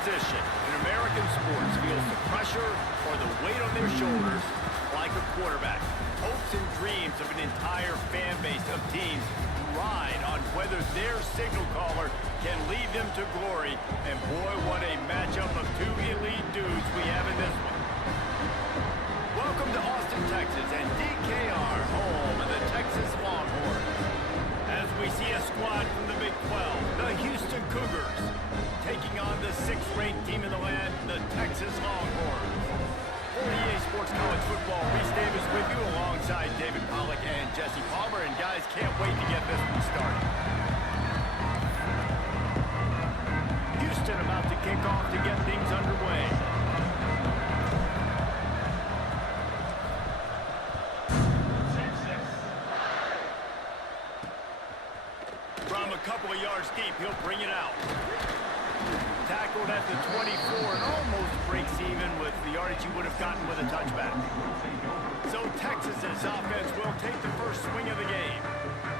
position in American sports feels the pressure or the weight on their shoulders like a quarterback. Hopes and dreams of an entire fan base of teams ride on whether their signal caller can lead them to glory. And boy, what a matchup of two elite dudes we have in this one. Welcome to Austin, Texas, and DKR, home of the Texas Longhorns. As we see a squad from the Big 12, the Houston Cougars, taking on the 6th-ranked team in the land, the Texas Longhorns. For EA Sports College Football, Reese Davis with you alongside David Pollack and Jesse Palmer. And guys, can't wait to get this one started. Houston about to kick off to get things underway. From a couple of yards deep, he'll bring it out. Tackled at the 24 and almost breaks even with the yardage he would have gotten with a touchback. So Texas's offense will take the first swing of the game.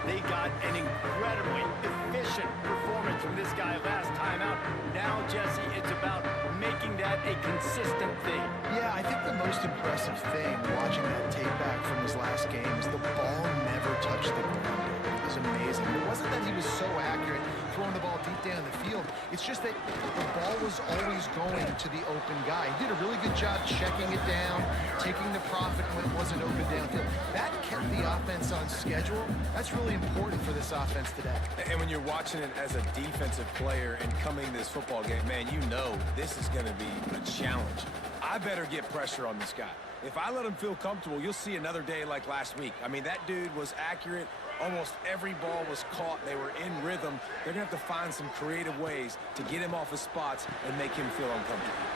They got an incredibly efficient performance from this guy last time out. Now, Jesse, it's about making that a consistent thing. Yeah, I think the most impressive thing watching that tape back from his last game is the ball never touched the ground. It was amazing. It wasn't that he was so accurate throwing the ball deep down the field. It's just that the ball was always going to the open guy. He did a really good job checking it down, taking the profit when it wasn't open downfield. That kept the offense on schedule. That's really important for this offense today. And when you're watching it as a defensive player and coming this football game, man, you know this is going to be a challenge. I better get pressure on this guy. If I let him feel comfortable, you'll see another day like last week. I mean, that dude was accurate. Almost every ball was caught. They were in rhythm. They're going to have to find some creative ways to get him off his spots and make him feel uncomfortable.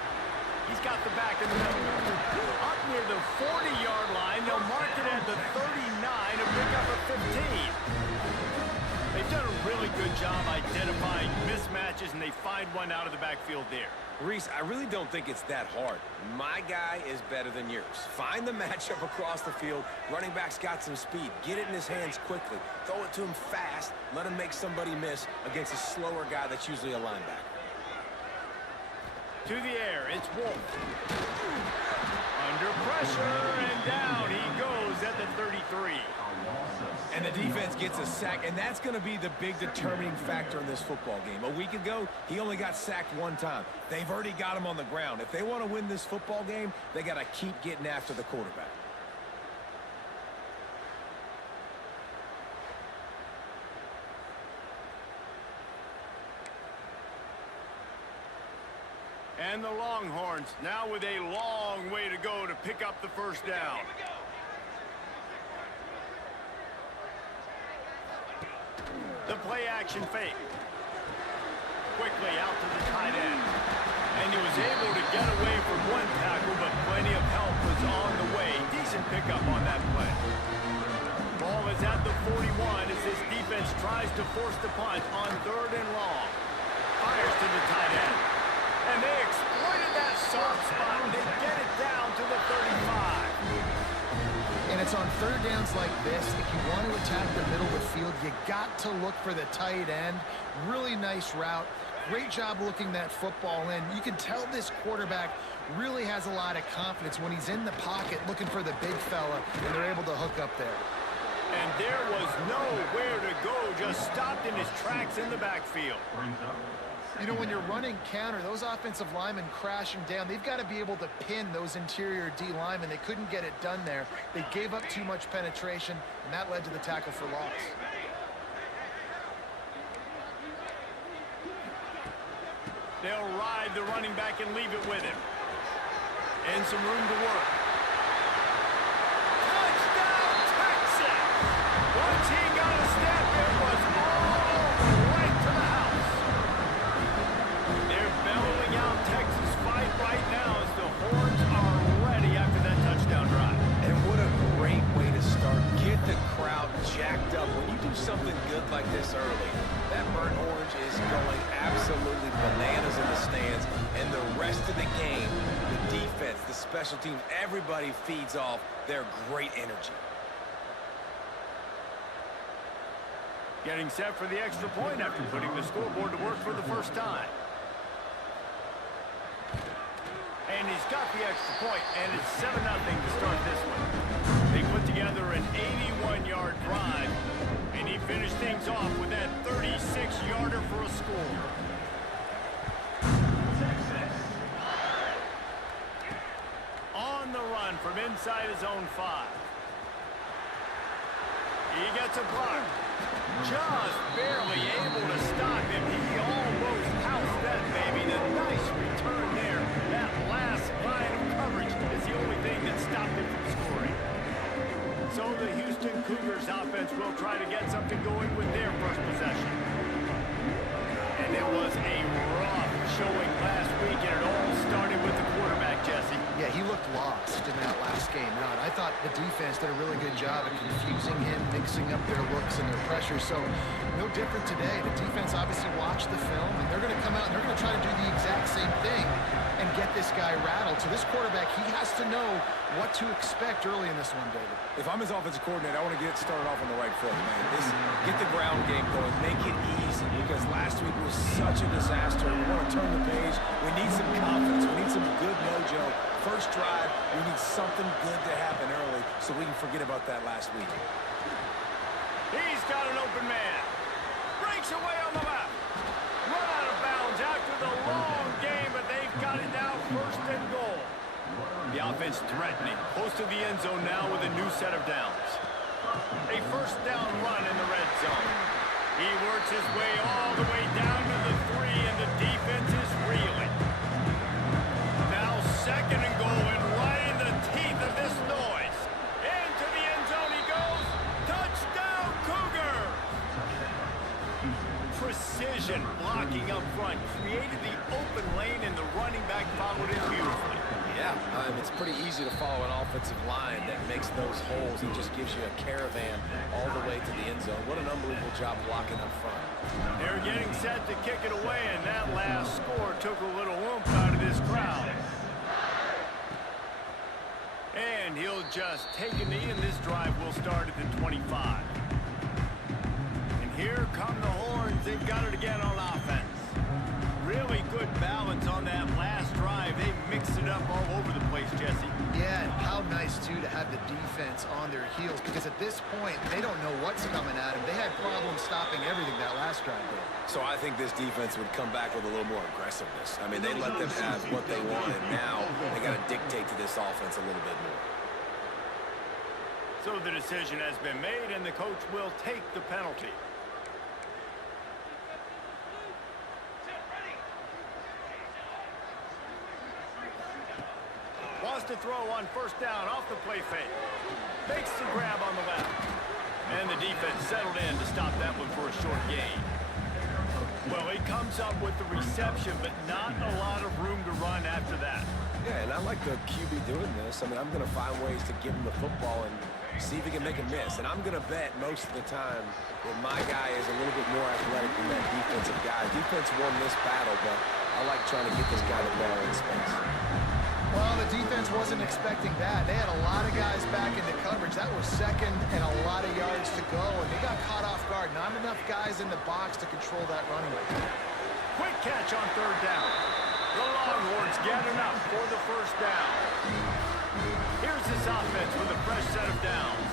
He's got the back in the middle. Up near the 40-yard line. They'll mark it at the 39 and pick up a 15. They've done a really good job identifying mismatches, and they find one out of the backfield there. Reese, I really don't think it's that hard. My guy is better than yours. Find the matchup across the field. Running back's got some speed. Get it in his hands quickly. Throw it to him fast. Let him make somebody miss against a slower guy that's usually a linebacker. To the air, it's Wolf. Under pressure, and down he goes at the 33. And the defense gets a sack, and that's going to be the big determining factor in this football game. A week ago, he only got sacked one time. They've already got him on the ground. If they want to win this football game, they got to keep getting after the quarterback. And the Longhorns now with a long way to go to pick up the first down. The play-action fake. Quickly out to the tight end. And he was able to get away from one tackle, but plenty of help was on the way. Decent pickup on that play. Ball is at the 41 as this defense tries to force the punt on 3rd and long. Fires to the tight end. And they exploited that soft spot. They get it down to the 35. And it's on 3rd downs like this. If you want to attack the middle of the field, you got to look for the tight end. Really nice route. Great job looking that football in. You can tell this quarterback really has a lot of confidence when he's in the pocket looking for the big fella, and they're able to hook up there. And there was nowhere to go, just stopped in his tracks in the backfield. You know, when you're running counter, those offensive linemen crashing down, they've got to be able to pin those interior D linemen. They couldn't get it done there. They gave up too much penetration, and that led to the tackle for loss. They'll ride the running back and leave it with him. And some room to work. Touchdown, Texas! Once he got a step, it was all right to the house. They're bellowing out Texas fight right now as the Horns are ready after that touchdown drive. And what a great way to start. Get the crowd jacked up. When you do something good like this early, that burnt orange is going absolutely bananas in the stands. And the rest of the game, the defense, the special teams, everybody feeds off their great energy. Getting set for the extra point after putting the scoreboard to work for the first time. And he's got the extra point, and it's 7-0 to start this one. They put together an 81-yard drive, and he finished things off with that 36-yarder for a score. On the run from inside his own 5. He gets a block. Just barely able to stop him. He almost housed that baby. The nice return there. That last line of coverage is the only thing that stopped him from scoring. So the Houston Cougars offense will try to get something going with their first possession. And it was a rough showing last week, and it all started with the quarterback, Jesse. Yeah, he looked lost in that last game out. I thought the defense did a really good job of confusing him, mixing up their looks and their pressure. So no different today. The defense obviously watched the film, and they're going to come out and they're going to try to do the exact same thing and get this guy rattled. So this quarterback, he has to know what to expect early in this one, David. If I'm his offensive coordinator, I want to get started off on the right foot, man. Get the ground game going. Make it easy, because last week was such a disaster. We want to turn the page. We need some confidence. We need some good mojo. First drive, we need something good to happen early so we can forget about that last week. He's got an open man. Breaks away on the left. Run out of bounds after the long game, but they've got it now, 1st and goal. The offense threatening. Close to the end zone now with a new set of downs. A 1st down run in the red zone. He works his way all the way down to the 3, and the defense is reeling. Now 2nd and goal, and right in the teeth of this noise. Into the end zone he goes. Touchdown, Cougar! Precision blocking up front created the open lane, and the running back followed it beautifully. Yeah, it's pretty easy to follow an offensive line that makes those holes and just gives you a caravan all the way to the end zone. What an unbelievable job blocking up front. They're getting set to kick it away, and that last score took a little oomph out of this crowd. And he'll just take a knee, and this drive will start at the 25. And here come the horns. They've got it again on offense. Really good balance on that last drive. They mixed it up all over the place, Jesse. Yeah, and how nice, too, to have the defense on their heels, because at this point, they don't know what's coming at them. They had problems stopping everything that last drive did. So I think this defense would come back with a little more aggressiveness. I mean, they let them have what they wanted. Now they got to dictate to this offense a little bit more. So the decision has been made, and the coach will take the penalty. Wants to throw on 1st down off the play fake. Makes the grab on the left. And the defense settled in to stop that one for a short gain. Well, he comes up with the reception, but not a lot of room to run after that. Yeah, and I like the QB doing this. I mean, I'm going to find ways to give him the football and see if he can make a miss. And I'm going to bet most of the time that my guy is a little bit more athletic than that defensive guy. Defense won this battle, but I like trying to get this guy the ball in space. Well, the defense wasn't expecting that. They had a lot of guys back into coverage. That was 2nd and a lot of yards to go, and they got caught off guard. Not enough guys in the box to control that running game. Quick catch on 3rd down. The Longhorns get enough for the 1st down. Here's this offense with a fresh set of downs.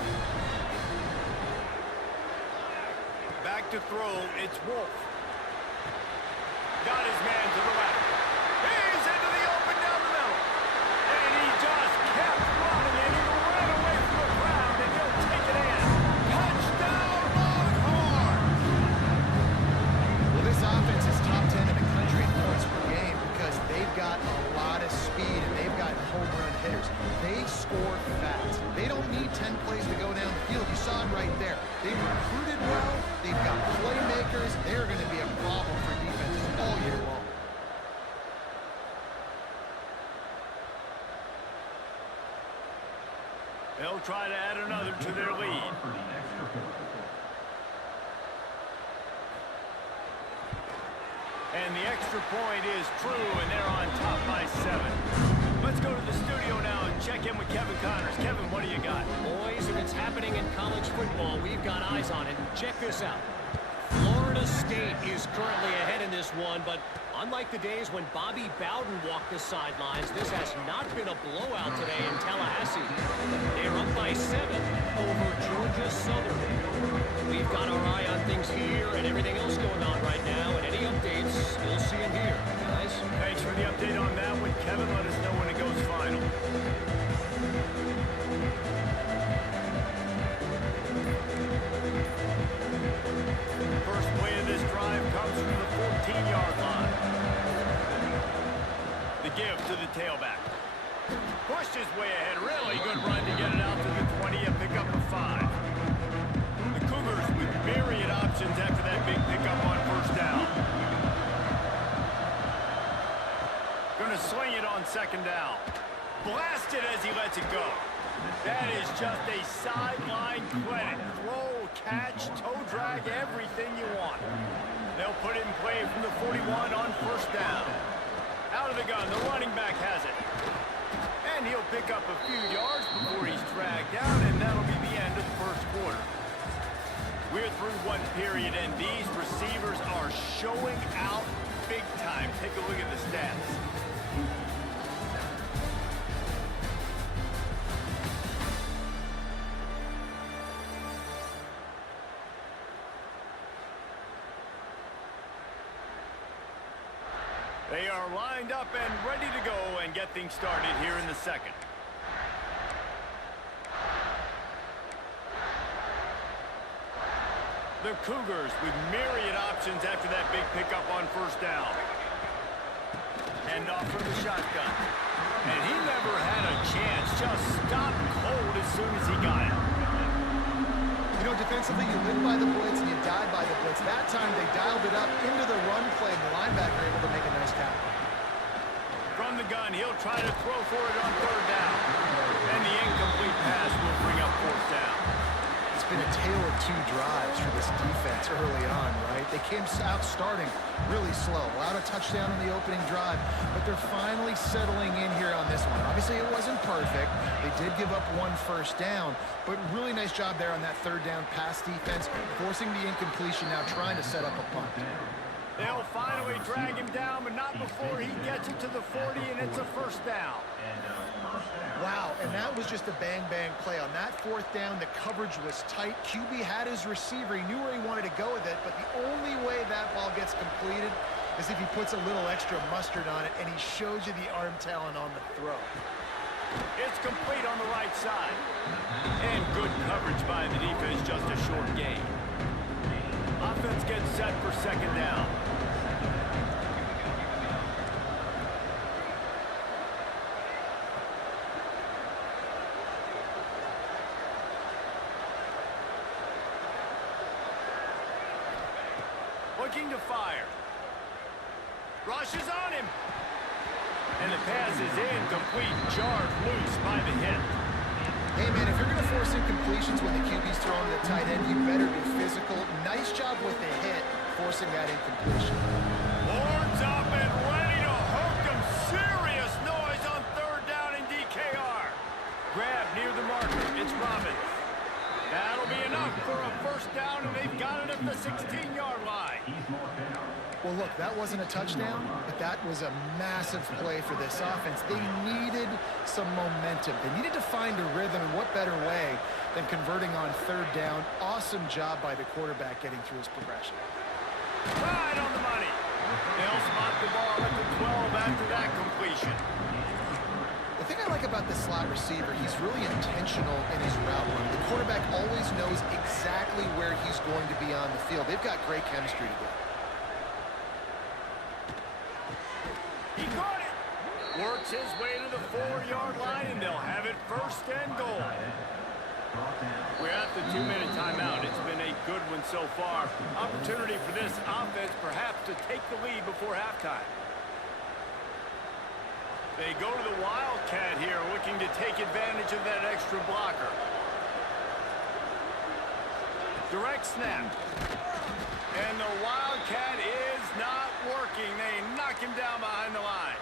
Back to throw, it's Wolf. Got his man to the left. He's into the open down the middle. And he just kept running, and he ran away from the ground, and he'll take it in. Touchdown, Longhorns! Well, this offense is top 10 in the country in points per game because they've got a lot of speed and they've got home run hitters. They score fast. They don't need 10 plays to go down the field. You saw it right there. They've recruited well. They've got playmakers. They're going to be a problem for defenses all year long. They'll try to add another to their lead. And the extra point is true, and they're on top by 7. Let's go to the studio now and check in with Kevin Connors. Kevin, what do you got? Boys, if it's happening in college football, we've got eyes on it. Check this out. Florida Florida State is currently ahead in this one, but unlike the days when Bobby Bowden walked the sidelines, this has not been a blowout today in Tallahassee. They're up by 7 over Georgia Southern. We've got our eye on things here and everything else going on right now, and any updates, you'll see them here, guys. Thanks for the update on that one, Kevin. Let us know when it goes final. First play of this drive comes from the 14-yard line. The give to the tailback. Pushed his way ahead. Really good run to get it out to the 20 and pick up a 5. The Cougars with myriad options after that big pickup on first down. Gonna sling it on second down. Blasted as he lets it go. That is just a sideline credit. Throw, catch, toe drag, everything you want. They'll put it in play from the 41 on first down. Out of the gun, the running back has it. And he'll pick up a few yards before he's dragged down, and that'll be the end of the first quarter. We're through one period, and these receivers are showing out big time. Take a look at the stats. They are lined up and ready to go and get things started here in the second. The Cougars with myriad options after that big pickup on first down. Hand off from the shotgun. And he never had a chance. Just stopped cold as soon as he got it. You know, defensively, you live by the blitz and you die by the blitz. That time, they dialed it up into the run play, and the linebacker able to make a nice tackle. From the gun, he'll try to throw for it on third down. And the incomplete pass will bring up fourth down. It's been a tale of two drives for this defense early on, right? They came out starting really slow, allowed a touchdown in the opening drive, but they're finally settling in here on this one. Obviously, it wasn't perfect. They did give up one first down, but really nice job there on that third down pass defense, forcing the incompletion, now trying to set up a punt. They'll finally drag him down, but not before he gets it to the 40, and it's a first down. Wow, and that was just a bang-bang play. On that fourth down, the coverage was tight. QB had his receiver. He knew where he wanted to go with it, but the only way that ball gets completed is if he puts a little extra mustard on it, and he shows you the arm talent on the throw. It's complete on the right side. And good coverage by the defense, just a short gain. Offense gets set for second down. Looking to fire. Rushes on him. And the pass is incomplete, jarred loose by the hit. Hey, man, if you're going to force incompletions when the QB's throwing the tight end, you better be physical. Nice job with the hit, forcing that incompletion. Horns up and ready to hook him. Serious noise on third down in DKR. Grab near the marker. It's Robbins. That'll be enough for a first down, and they've got it at the 16-yard line. Well, look, that wasn't a touchdown, but that was a massive play for this offense. They needed some momentum. They needed to find a rhythm, and what better way than converting on third down. Awesome job by the quarterback getting through his progression. Right on the money. They'll spot the ball at the 12 after that completion. The thing I like about the slot receiver, he's really intentional in his route run. The quarterback always knows exactly where he's going to be on the field. They've got great chemistry together. He caught it. Works his way to the 4-yard line, and they'll have it first and goal. We're at the 2-minute timeout. It's been a good one so far. Opportunity for this offense perhaps to take the lead before halftime. They go to the Wildcat here, looking to take advantage of that extra blocker. Direct snap. And the Wildcat is not working. They knock him down behind the line.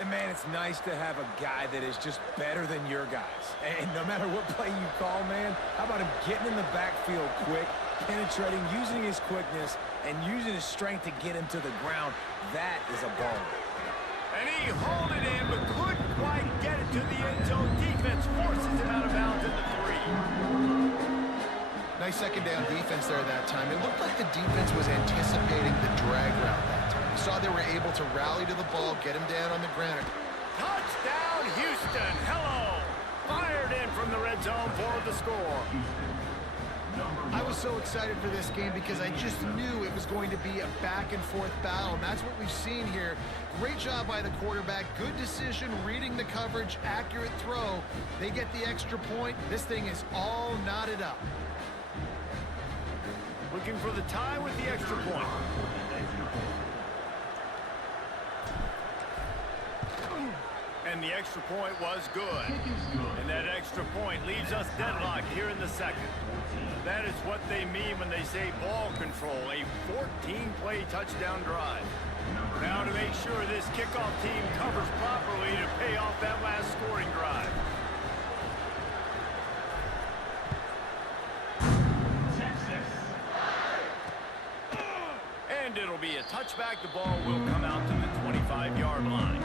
And, man, it's nice to have a guy that is just better than your guys. And no matter what play you call, man, how about him getting in the backfield quick, penetrating, using his quickness, and using his strength to get him to the ground. That is a ball. And he hauled it in, but couldn't quite get it to the end zone. Defense forces him out of bounds at the 3. Nice second down defense there that time. It looked like the defense was anticipating the drag route that time. You saw they were able to rally to the ball, get him down on the ground. Touchdown, Houston. Hello. Fired in from the red zone for the score. I was so excited for this game because I just knew it was going to be a back-and-forth battle, and that's what we've seen here. Great job by the quarterback. Good decision, reading the coverage, accurate throw. They get the extra point. This thing is all knotted up. Looking for the tie with the extra point. And the extra point was good. And that extra point leaves us deadlocked here in the second. That is what they mean when they say ball control, a 14-play touchdown drive. Now to make sure this kickoff team covers properly to pay off that last scoring drive. And it'll be a touchback. The ball will come out to the 25-yard line.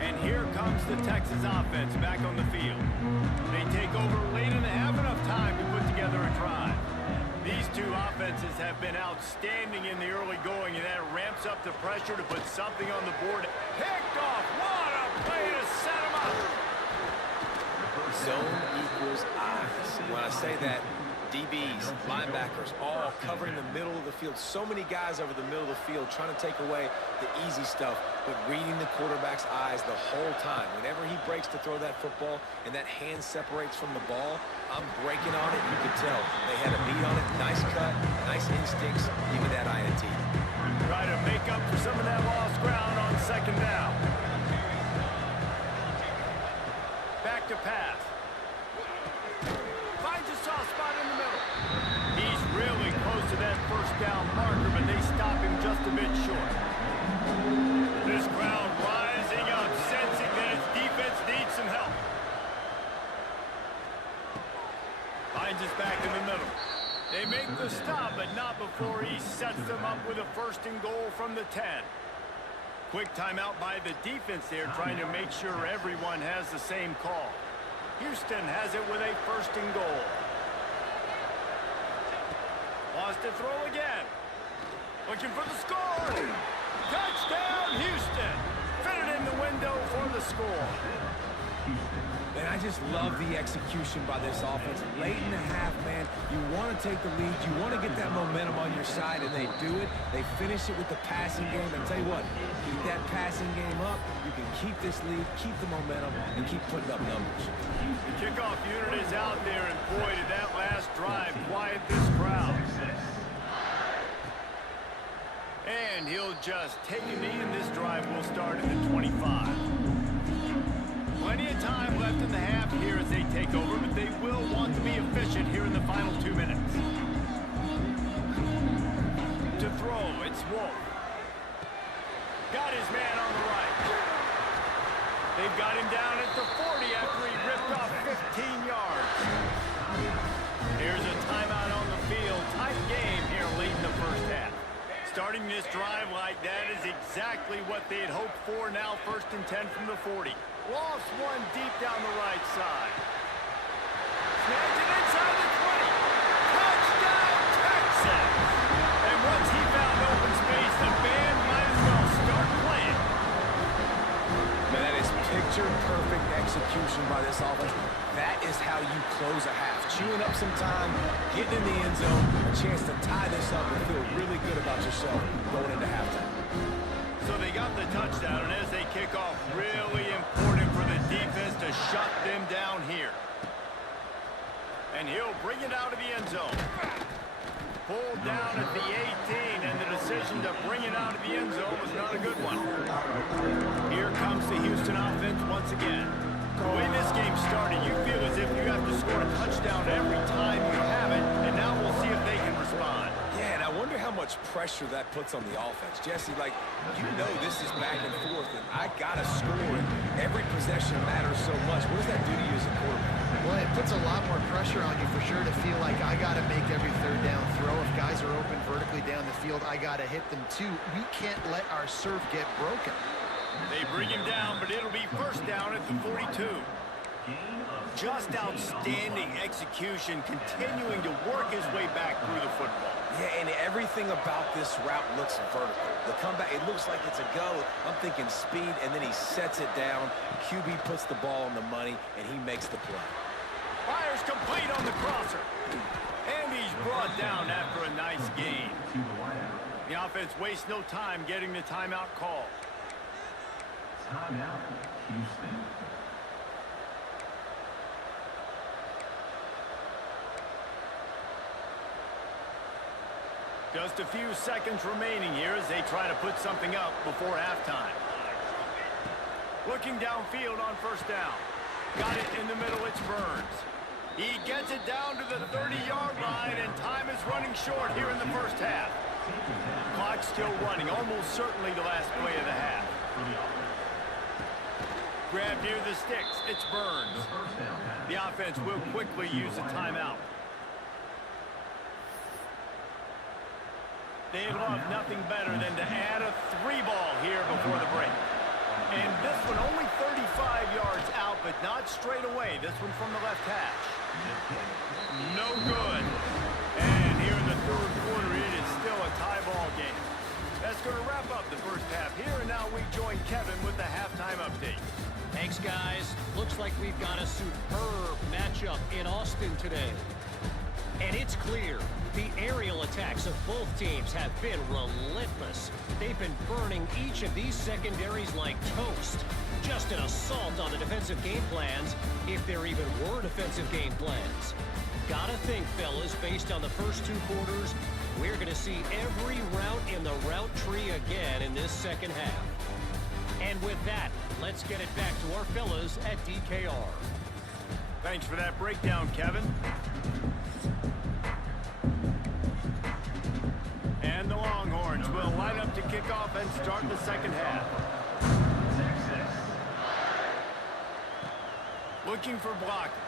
And here comes the Texas offense back on the field. They take over late and they have enough time to put together a drive. These two offenses have been outstanding in the early going, and that ramps up the pressure to put something on the board. Picked off. What a play to set him up. Zone equals eyes. When I say that, DBs, linebackers, all covering the middle of the field. So many guys over the middle of the field trying to take away the easy stuff, but reading the quarterback's eyes the whole time. Whenever he breaks to throw that football and that hand separates from the ball, I'm breaking on it. You can tell. They had a beat on it. Nice cut, nice instincts. Give me that INT. Try to make up for some of that lost ground on second down. Back to pass. Finds a soft spot in the middle. He's really close to that first down marker, but they stop him just a bit short. This crowd rising up, sensing that its defense needs some help. Finds us back in the middle. They make the stop, but not before he sets them up with a first and goal from the 10. Quick timeout by the defense there, trying to make sure everyone has the same call. Houston has it with a first and goal. Wants to throw again. Looking for the score. Touchdown, Houston. Fitted in the window for the score. And I just love the execution by this offense. Late in the half, man, you want to take the lead. You want to get that momentum on your side, and they do it. They finish it with the passing game. And tell you what, keep that passing game up. You can keep this lead, keep the momentum, and keep putting up numbers. The kickoff unit is out there, and boy, did that last drive quiet this crowd. And he'll just take a knee, and this drive will start at the 25. Plenty of time left in the half here as they take over, but they will want to be efficient here in the final 2 minutes. To throw, it's Wolf. Got his man on the right. They've got him down at the 40 after he ripped off 15 yards. Here's a timeout on the field. Tight game here late in the first half. Starting this drive like that is exactly what they had hoped for. Now first and 10 from the 40. Lofts one deep down the right side. Snags it inside the 20. Touchdown, Texas! And once he found open space, the band might as well start playing. Man, that is picture-perfect execution by this offense. That is how you close a half. Chewing up some time, getting in the end zone, a chance to tie this up and feel really good about yourself going into halftime. So they got the touchdown, and as they kick off, really important for the defense to shut them down here. And he'll bring it out of the end zone. Pulled down at the 18, and the decision to bring it out of the end zone was not a good one. Here comes the Houston offense once again. The way this game started, you feel as if you have to score a touchdown every time you have it, and now we'll see if they can respond. Yeah, and I wonder how much much pressure that puts on the offense. Jesse, like, you know this is back and forth, and I got to score, and every possession matters so much. What does that do to you as a quarterback? Well, it puts a lot more pressure on you for sure to feel like I got to make every third down throw. If guys are open vertically down the field, I got to hit them too. We can't let our serve get broken. They bring him down, but it'll be first down at the 42. Just outstanding execution, continuing to work his way back through the football. Yeah, and everything about this route looks vertical. The comeback, it looks like it's a go. I'm thinking speed, and then he sets it down. QB puts the ball on the money, and he makes the play. Fires complete on the crosser. And he's brought down after a nice gain. The offense wastes no time getting the timeout call. Timeout, Houston. Just a few seconds remaining here as they try to put something up before halftime. Looking downfield on first down. Got it in the middle, it's Burns. He gets it down to the 30-yard line, and time is running short here in the first half. Clock's still running, almost certainly the last play of the half. Grab near the sticks, it's Burns. The offense will quickly use a timeout. They'd love nothing better than to add a 3-ball here before the break. And this one only 35 yards out, but not straight away. This one from the left hash. No good. And here in the third quarter, it is still a tie ball game. That's going to wrap up the first half here, and now we join Kevin with the halftime update. Thanks, guys. Looks like we've got a superb matchup in Austin today. And it's clear, the aerial attacks of both teams have been relentless. They've been burning each of these secondaries like toast. Just an assault on the defensive game plans, if there even were defensive game plans. Gotta think, fellas, based on the first two quarters, we're going to see every route in the route tree again in this second half. And with that, let's get it back to our fellas at DKR. Thanks for that breakdown, Kevin. And the Longhorns will line up to kick off and start the second half. Looking for blockers.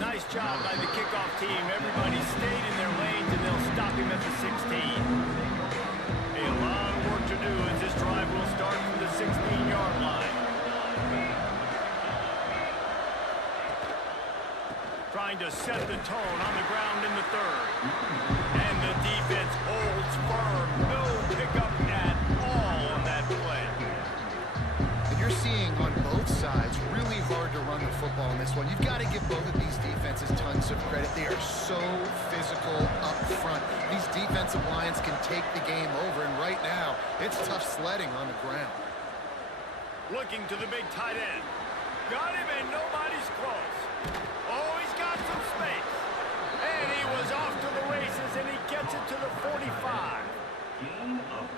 Nice job by the kickoff team. Everybody stayed in their lanes, and they'll stop him at the 16. A lot of work to do as this drive will start from the 16-yard line. Trying to set the tone on the ground in the third. And the defense holds firm. No pickup at all on that play. And you're seeing on both sides really hard to run the football in this one. You've got to give both of these defenses tons of credit. They are so physical up front. These defensive lines can take the game over, and right now, it's tough sledding on the ground. Looking to the big tight end. Got him, and nobody's close. Oh, he's got some space. And he was off to the races, and he gets it to the 45.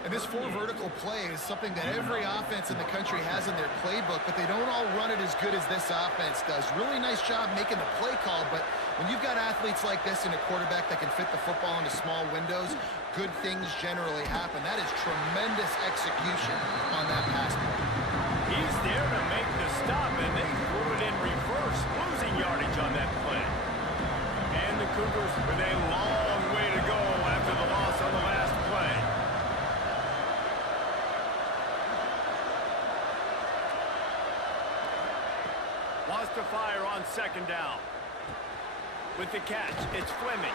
And this four vertical play is something that every offense in the country has in their playbook, but they don't all run it as good as this offense does. Really nice job making the play call, but when you've got athletes like this and a quarterback that can fit the football into small windows, good things generally happen. That is tremendous execution on that pass play. He's there to make the stop, and they threw it in reverse, losing yardage on that play. And the Cougars with a long way to go after the loss on the last play. Wants to fire on second down. With the catch, it's Fleming.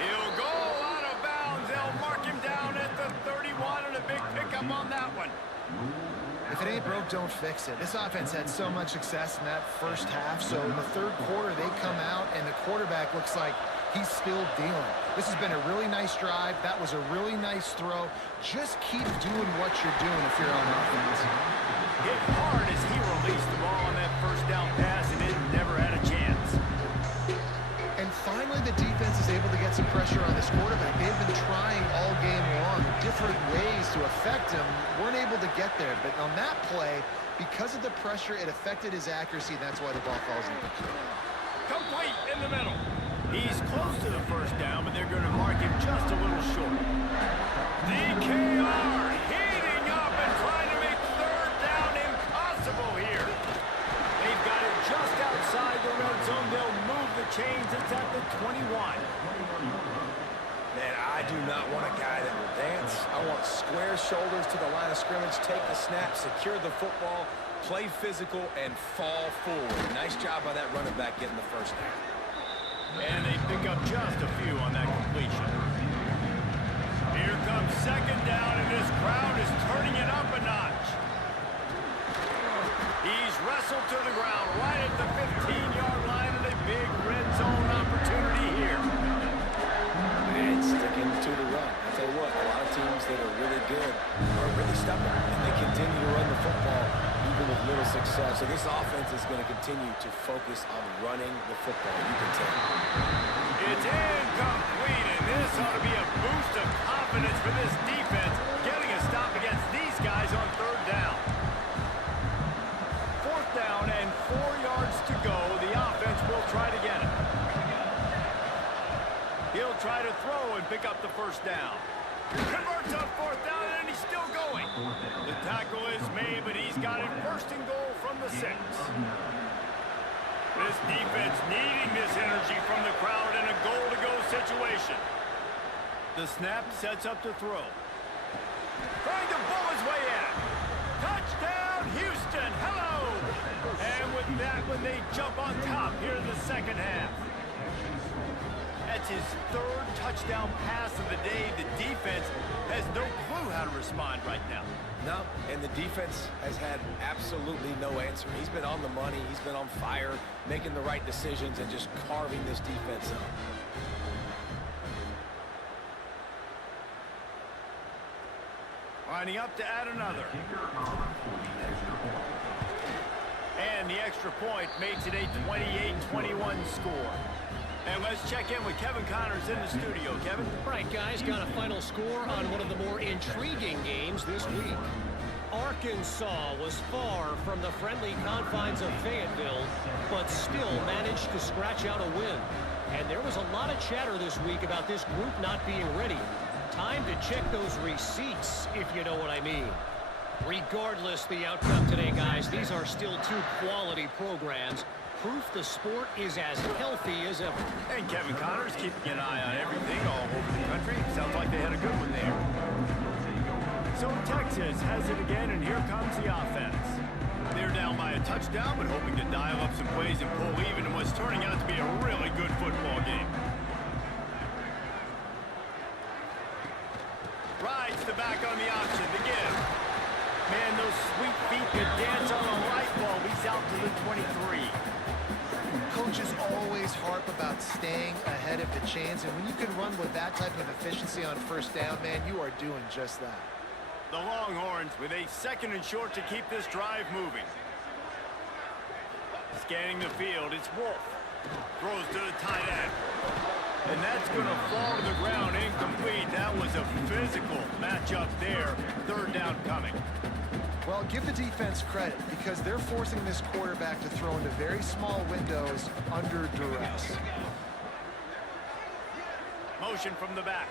He'll go out of bounds. They'll mark him down at the 31, and a big pickup on that one. If it ain't broke, don't fix it. This offense had so much success in that first half, so in the third quarter, they come out, and the quarterback looks like he's still dealing. This has been a really nice drive. That was a really nice throw. Just keep doing what you're doing if you're on offense. Hit hard as he released the ball on that first down pass, and it never had a chance. And finally, the defense is able to get some pressure on this quarterback. They've been trying all game long different ways to affect him. Weren't able to get there. But on that play, because of the pressure, it affected his accuracy. That's why the ball falls in. Complete in the middle. He's close to the first down, but they're going to mark him just a little short. DKR heating up and trying to make third down impossible here. They've got it just outside the red zone. They'll move the chains. It's at the 21. Man, I do not want a guy that will dance. I want square shoulders to the line of scrimmage, take the snap, secure the football, play physical, and fall forward. Nice job by that running back getting the first down. And they pick up just a few on that completion. Here comes second down, and this crowd is turning it up a notch. He's wrestled to the ground right at the 15-yard line, and a big red zone opportunity here. And sticking to the run. I tell you what, a lot of teams that are really good are really stubborn, and they continue to run the football even with little success. So this offense is going to continue to focus on running the football. You can tell. It's incomplete, and this ought to be a boost of confidence for this defense, getting a stop against these guys on third down. Fourth down and 4 yards to go. The offense will try to get it. He'll try to throw and pick up the first down. Converts on fourth down, and he's still going. The tackle is made, but he's got it first and goal from the 6. This defense needing this energy from the crowd in a goal-to-go situation. The snap sets up to throw. Trying to bull his way in. Touchdown, Houston. Hello. And with that, when they jump on top here in the second half. That's his third touchdown pass of the day. The defense has no clue how to respond right now. No, and the defense has had absolutely no answer. He's been on the money. He's been on fire, making the right decisions and just carving this defense up. Lining up to add another. And the extra point makes it a 28-21 score. And let's check in with Kevin Connors in the studio. Kevin? Right, guys, got a final score on one of the more intriguing games this week. Arkansas was far from the friendly confines of Fayetteville, but still managed to scratch out a win. And there was a lot of chatter this week about this group not being ready. Time to check those receipts, if you know what I mean. Regardless the outcome today, guys, these are still two quality programs. Proof the sport is as healthy as ever. And Kevin Connors keeping an eye on everything all over the country. Sounds like they had a good one there. So Texas has it again, and here comes the offense. They're down by a touchdown, but hoping to dial up some plays and pull even in what's turning out to be a really good football game. Rides the back on the option, the give. Man, those sweet feet could dance on a light bulb. He's out to the 23. Coaches always harp about staying ahead of the chains, and when you can run with that type of efficiency on first down, man, you are doing just that. The Longhorns with a second and short to keep this drive moving. Scanning the field, it's Wolf. Throws to the tight end. And that's going to fall to the ground incomplete. That was a physical matchup there. Third down coming. Well, give the defense credit because they're forcing this quarterback to throw into very small windows under duress. Motion from the back.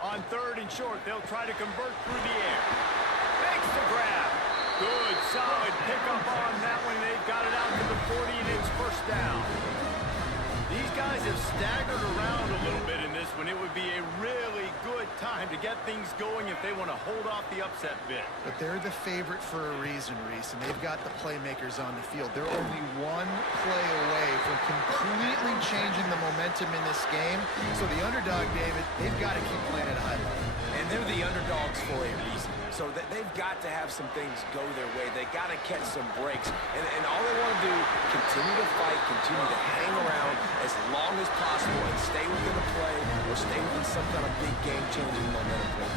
On third and short, they'll try to convert through the air. Makes the grab. Good, solid pickup on that one. They've got it out to the 40, and it's first down. These guys have staggered around a little bit in this one. It would be a really good time to get things going if they want to hold off the upset bid. But they're the favorite for a reason, Reese, and they've got the playmakers on the field. They're only one play away from completely changing the momentum in this game. So the underdog, David, they've got to keep playing at a high level. And they're the underdogs for a reason. So they've got to have some things go their way. They got to catch some breaks. And all they want to do, continue to fight, continue to hang around as long as possible and stay within the play or stay within some kind of big game-changing momentum play.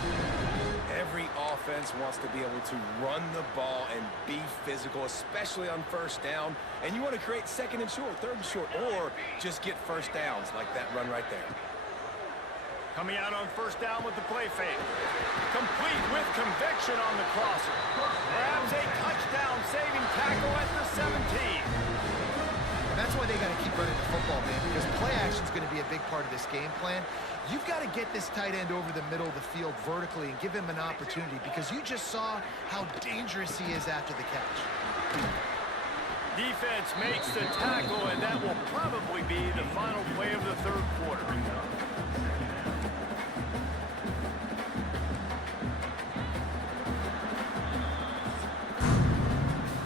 Every offense wants to be able to run the ball and be physical, especially on first down. And you want to create second and short, third and short, or just get first downs like that run right there. Coming out on first down with the play fake. Complete with conviction on the crosser. Grabs a touchdown-saving tackle at the 17. And that's why they got to keep running the football, man, because play action is going to be a big part of this game plan. You've got to get this tight end over the middle of the field vertically and give him an opportunity, because you just saw how dangerous he is after the catch. Defense makes the tackle, and that will probably be the final play of the third quarter.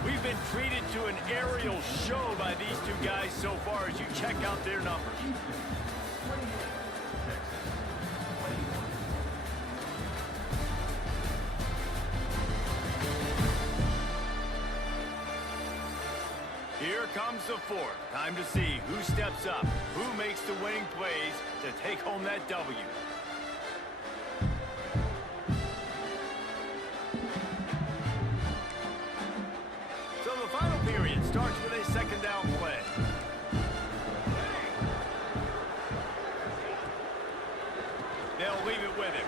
We've been treated to an aerial show by these two guys so far as you check out their numbers. Here comes the fourth. Time to see who steps up, who makes the winning plays to take home that W. So the final period starts with a second down play. They'll leave it with him.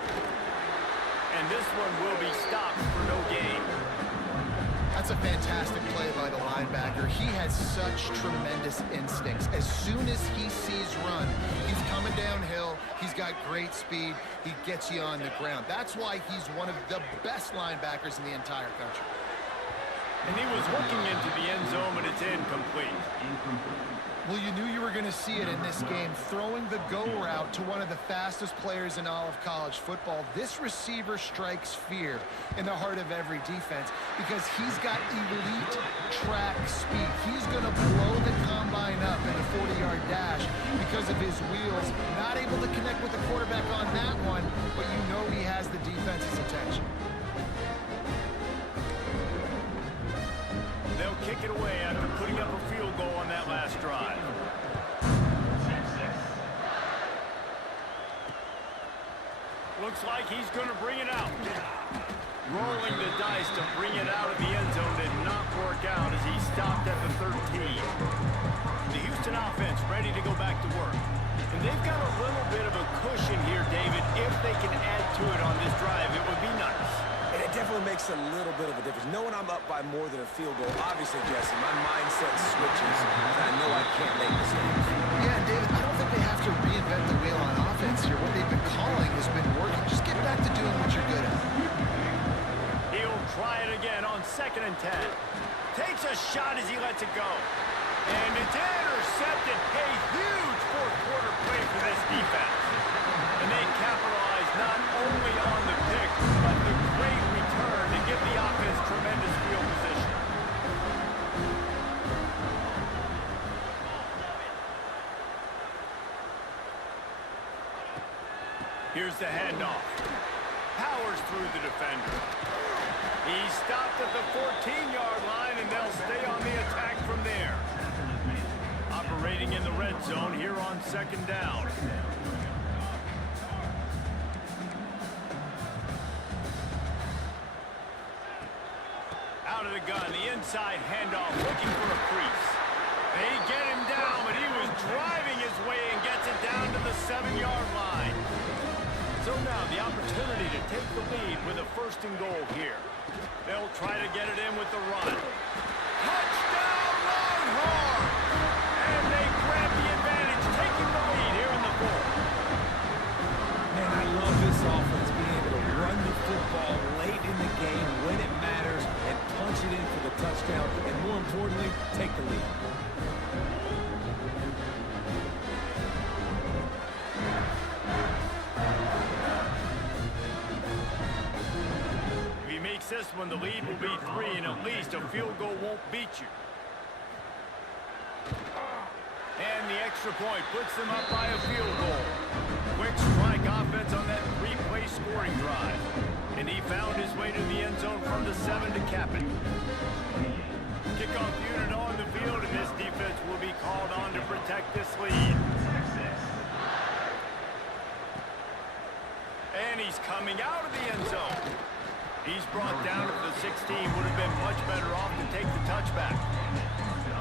And this one will be stopped for no gain. That's a fantastic play by the linebacker. He has such tremendous instincts. As soon as he sees run, he's coming downhill. He's got great speed. He gets you on the ground. That's why he's one of the best linebackers in the entire country. And he was looking into the end zone, but it's incomplete. Well, you knew you were going to see it in this game. Throwing the go route to one of the fastest players in all of college football. This receiver strikes fear in the heart of every defense because he's got elite track speed. He's going to blow the combine up in a 40-yard dash because of his wheels. Not able to connect with the quarterback on that one, but you know he has the defense's attention. They'll kick it away after putting up a field goal on that last drive. Looks like he's going to bring it out. Rolling the dice to bring it out of the end zone did not work out as he stopped at the 13. The Houston offense ready to go back to work. And they've got a little bit of a cushion here, David. If they can add to it on this drive, it would be nice. And it definitely makes a little bit of a difference. Knowing I'm up by more than a field goal, obviously, Jesse, my mindset switches, and I know I can't make mistakes. Yeah, and David, I don't think they have to reinvent the wheel on offense here. What they've been calling has been working. Just get back to doing what you're good at. He'll try it again on 2nd and 10. Takes a shot as he lets it go. And it's intercepted. A huge fourth quarter play for this defense. And they capitalize not only on the pick, but the great return to give the offense tremendous field position. Here's the handoff. Powers through the defender. He stopped at the 14-yard line, and they'll stay on the attack from there. Operating in the red zone here on 2nd down. Out of the gun, the inside handoff, looking for a crease. They get him down, but he was driving his way and gets it down to the 7-yard line. So now the opportunity to take the lead with a 1st and goal here. They'll try to get it in with the run. Touchdown, Longhorns! And they grab the advantage, taking the lead here in the 4th. Man, I love this offense being able to run the football late in the game when it matters and punch it in for the touchdown, and more importantly, take the lead. If he makes this one, the lead will be 3, and at least a field goal won't beat you. And the extra point puts them up by a field goal. Quick strike offense on that 3-play scoring drive. And he found his way to the end zone from the 7 to cap it. Kickoff unit on the field, and this defense will be called on to protect this lead. And he's coming out of the end zone. He's brought down at the 16. Would have been much better off to take the touchback.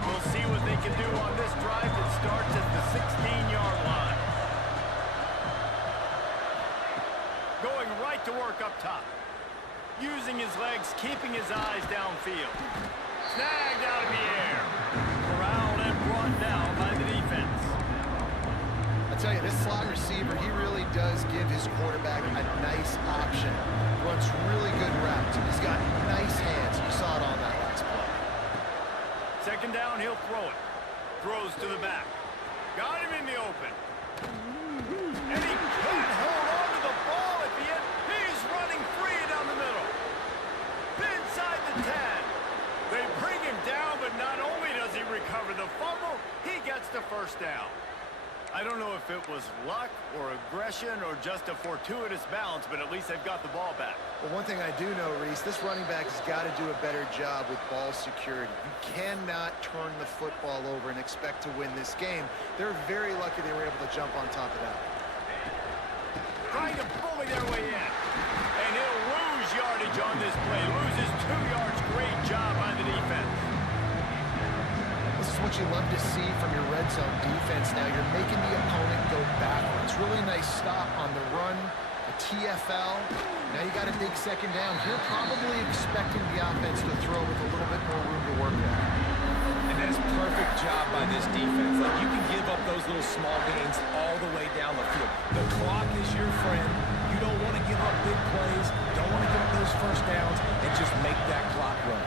We'll see what they can do on this drive that starts at the 16-yard line. Going right to work up top. using his legs, keeping his eyes downfield. Snagged out of the air. Corralled and brought down by the defense. I tell you, this slot receiver, he really does give his quarterback a nice option. Runs really good routes. He's got nice hands. You saw it on that last play. Second down, he'll throw it. Throws to the back. Got him in the open. And he can't hold on to the ball at the end. He's running free down the middle. Inside the 10. They bring him down, but not only does he recover the fumble, he gets the first down. I don't know if it was luck or aggression or just a fortuitous bounce, but at least they've got the ball back. Well, one thing I do know, Reese, this running back has got to do a better job with ball security. You cannot turn the football over and expect to win this game. They're very lucky they were able to jump on top of that. Trying to bully their way in. And he'll lose yardage on this play. Loses 2 yards. Great job by the defense. This is what you love to see from your red zone defense. Now you're making the opponent go backwards. Really nice stop on the run, a TFL. Now you got a big second down. You're probably expecting the offense to throw with a little bit more room to work with. And that's perfect job by this defense. Like, you can give up those little small gains all the way down the field. The clock is your friend. You don't want to give up big plays. Don't want to give up those first downs and just make that clock run.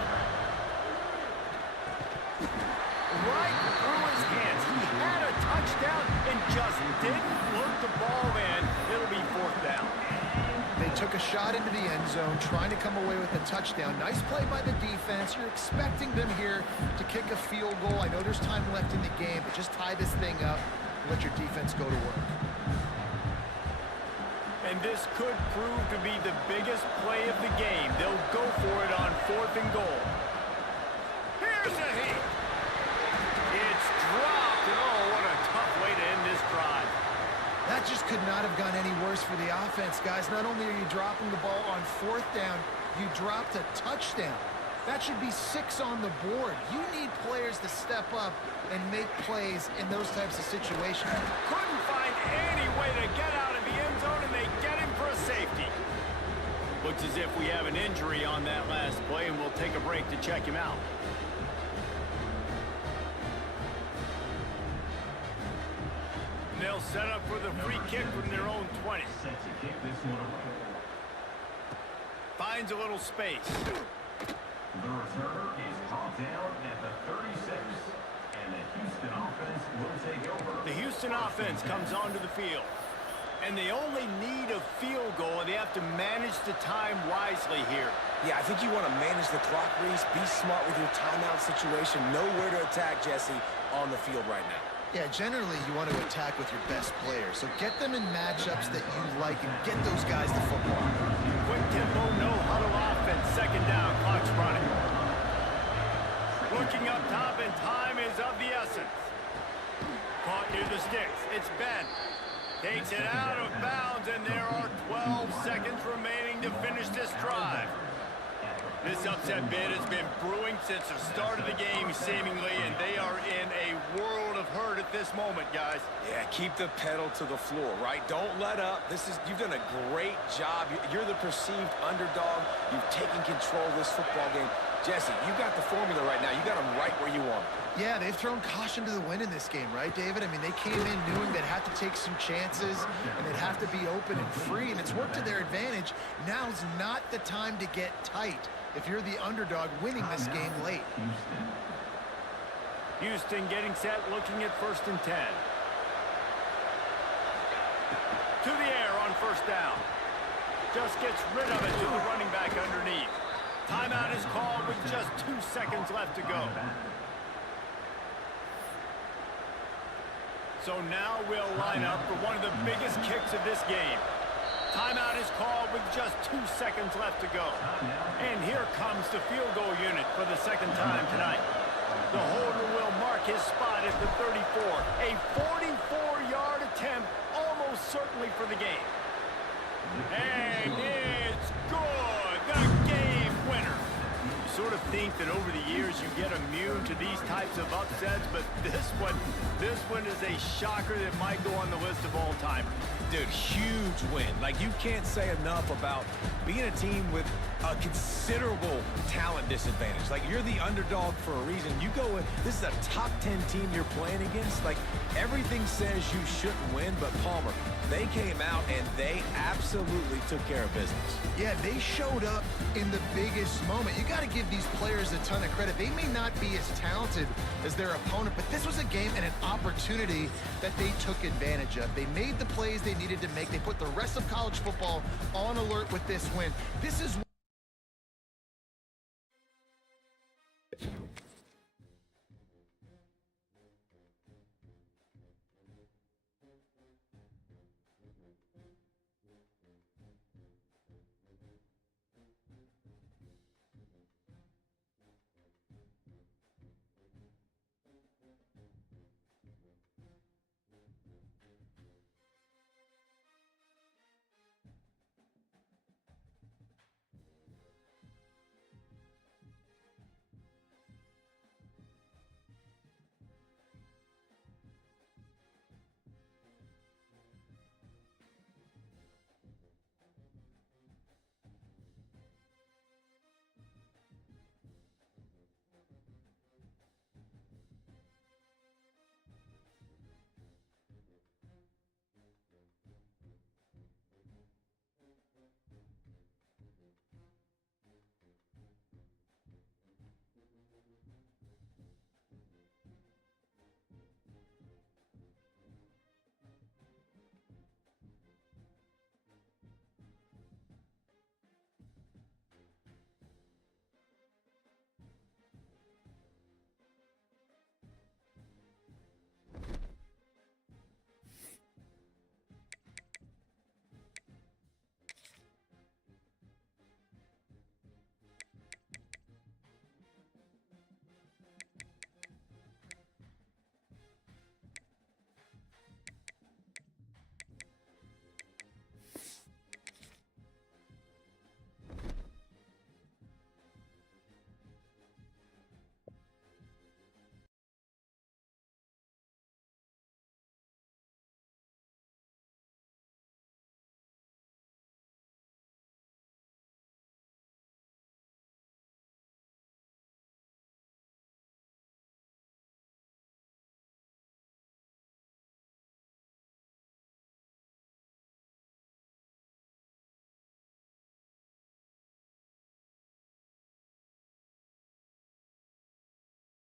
Right through his hands. He had a touchdown and just didn't look the ball in. It'll be fourth down. They took a shot into the end zone, trying to come away with a touchdown. Nice play by the defense. You're expecting them here to kick a field goal. I know there's time left in the game, but just tie this thing up and let your defense go to work. And this could prove to be the biggest play of the game. They'll go for it on 4th and goal. Here's a hit. It's dropped. And oh, what a tough way to end this drive. That just could not have gone any worse for the offense, guys. Not only are you dropping the ball on 4th down, you dropped a touchdown. That should be 6 on the board. You need players to step up and make plays in those types of situations. Couldn't find any way to get out of the end zone, and they get him for a safety. Looks as if we have an injury on that last play, and we'll take a break to check him out. They'll set up for the free kick from their own 20. Finds a little space. The returner is caught down at the 36, and the Houston offense will take over. The Houston offense comes onto the field, and they only need a field goal, and they have to manage the time wisely here. Yeah, I think you want to manage the clock, Reese. Be smart with your timeout situation. Know where to attack, Jesse, on the field right now. Yeah, generally you want to attack with your best players. So get them in matchups that you like and get those guys the football. Quick tempo, no huddle offense. Second down, clock's running. Looking up top, and time is of the essence. Caught near the sticks. It's Ben. Takes it out of bounds, and there are 12 seconds remaining to finish this drive. This upset bid has been brewing since the start of the game, seemingly, and they are in a world of hurt at this moment, guys. Yeah, keep the pedal to the floor, right? Don't let up. You've done a great job. You're the perceived underdog. You've taken control of this football game. Jesse, you got the formula right now. You got them right where you want them. Yeah, they've thrown caution to the wind in this game, right, David? I mean, they came in knowing they'd have to take some chances, and they'd have to be open and free, and it's worked to their advantage. Now's not the time to get tight if you're the underdog winning this game late. Houston getting set, looking at 1st and 10. To the air on 1st down. Just gets rid of it to the running back underneath. Timeout is called with just 2 seconds left to go. So now we'll line up for one of the biggest kicks of this game. Timeout is called with just 2 seconds left to go. And here comes the field goal unit for the second time tonight. The holder will mark his spot at the 34. A 44-yard attempt, almost certainly for the game. And it's good. The game winner. You sort of think think that over the years you get immune to these types of upsets, but this one is a shocker that might go on the list of all time. Dude, huge win. Like, you can't say enough about being a team with a considerable talent disadvantage. Like, you're the underdog for a reason. You go with, this is a top 10 team you're playing against. Like, everything says you shouldn't win, but Palmer, they came out and they absolutely took care of business. Yeah, they showed up in the biggest moment. You got to give these players a ton of credit. They may not be as talented as their opponent, but this was a game and an opportunity that they took advantage of. They made the plays they needed to make. They put the rest of college football on alert with this win. This is